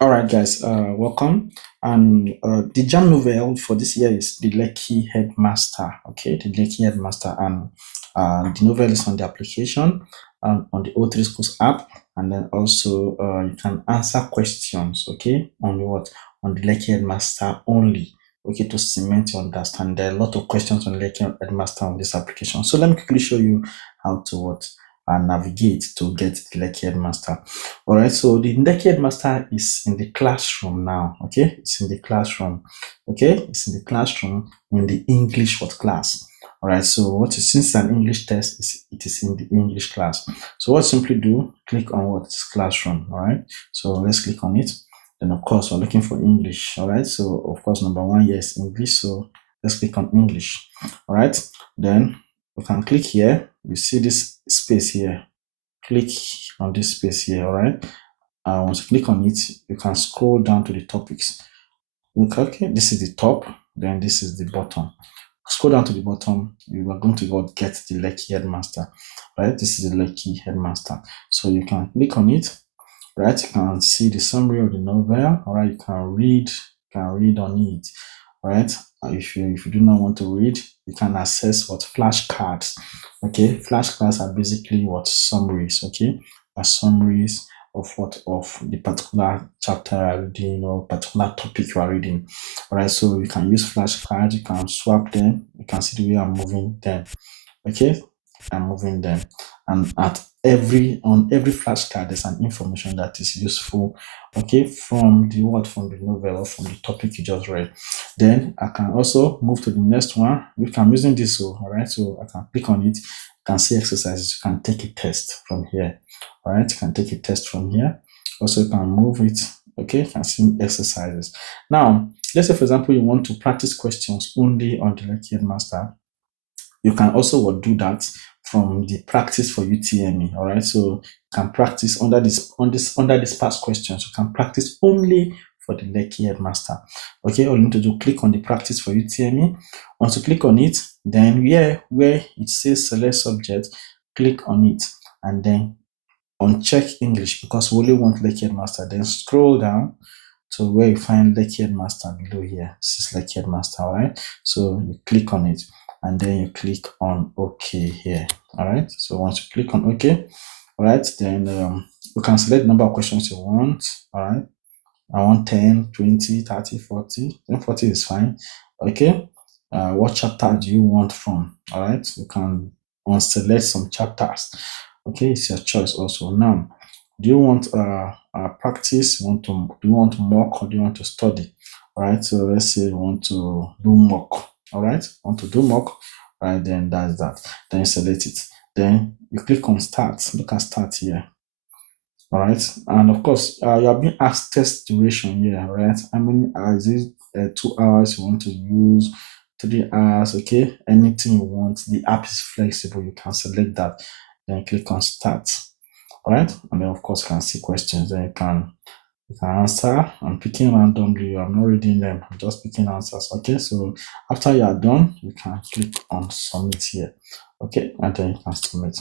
All right, guys, welcome. And the jam novel for this year is the Lekki Headmaster. Okay, the Lekki Headmaster, and the novel is on the application on the O3 Schools app, and then also you can answer questions. Okay, on the what on the Lekki Headmaster only. Okay, to cement your understanding. There are a lot of questions on Lekki Headmaster on this application. So let me quickly show you how to what navigate to get the Lekki Headmaster. All right, so the naked master is in the classroom now. Okay, it's in the classroom. Okay, it's in the classroom in the English what class. All right, so what is since an English test is it is in the English class. So what simply do click on what is classroom. All right, so let's click on it. Then of course we're looking for English. All right, so of course number one here is English. So let's click on English. All right, then we can click here. You see this space here, click on this space here. All right, once you click on it, you can scroll down to the topics. Okay, this is the top, then this is the bottom. Scroll down to the bottom, you are going to get the Lekki Headmaster. Right, this is the Lekki Headmaster. So you can click on it. Right, you can see the summary of the novel. All right, you can read on it. Right, if you do not want to read, you can access what flashcards. Okay, flashcards are basically what summaries. Okay, are summaries of what of the particular chapter you are reading or particular topic you are reading. All right, so you can use flashcards, you can swap them, you can see the way I'm moving them. Okay, I'm moving them, and at every flashcard there's an information that is useful, okay, from the word from the novel or from the topic you just read. Then I can also move to the next one, which I'm using this. So all right, so I can click on it, you can see exercises, you can take a test from here. All right, you can take a test from here. Also, you can move it. Okay, you can see exercises. Now, let's say for example you want to practice questions only on the Lekki Headmaster. You can also do that from the practice for UTME. All right, so you can practice under this past questions. You can practice only for the Lekki Headmaster. Okay, all you need to do, click on the practice for UTME. Once you click on it, then where it says select subject, click on it, and then uncheck English because we only want Lekki Headmaster. Then scroll down to where you find Lekki Headmaster below here. This is Lekki Headmaster, all right? So you click on it and then you click on OK here, all right? So once you click on OK, all right, then you can select the number of questions you want, all right? I want 10, 20, 30, 40. Then 40 is fine, okay? What chapter do you want from, all right? You can select some chapters, okay? It's your choice also. Now, do you want practice? Do you want to mock or do you want to study? All right. So let's say you want to do mock. All right. Want to do mock? Right. Then that's that. Then you select it. Then you click on start. Look at start here. All right. And of course, you are being asked test duration here. Right. How many hours is it? 2 hours you want to use? 3 hours. Okay. Anything you want. The app is flexible. You can select that. Then click on start. All right, and then of course you can see questions. Then you can answer. I'm picking randomly. I'm not reading them. I'm just picking answers. Okay, so after you are done, you can click on submit here. Okay, and then you can submit.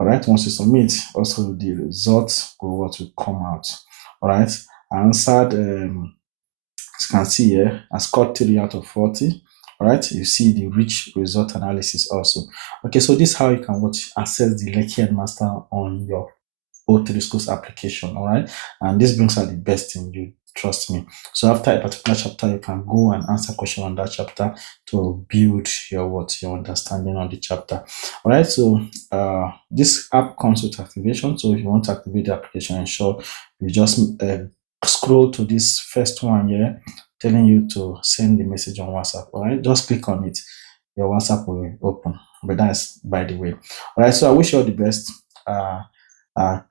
All right, once you submit, also the results will come out. All right, I answered. As you can see here, I scored 3 out of 40. All right, you see the rich result analysis also. Okay, so this is how you can access the Lekki Headmaster on your O3 Schools application. All right, and this brings out the best in you. Trust me. So after a particular chapter, you can go and answer question on that chapter to build your understanding on the chapter. All right. So this app comes with activation. So if you want to activate the application, ensure you just scroll to this first one here, telling you to send the message on WhatsApp. All right. Just click on it. Your WhatsApp will open. But that's by the way. All right. So I wish you all the best. Uh,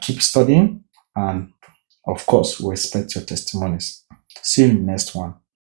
keep studying, and of course, we expect your testimonies. See you in the next one.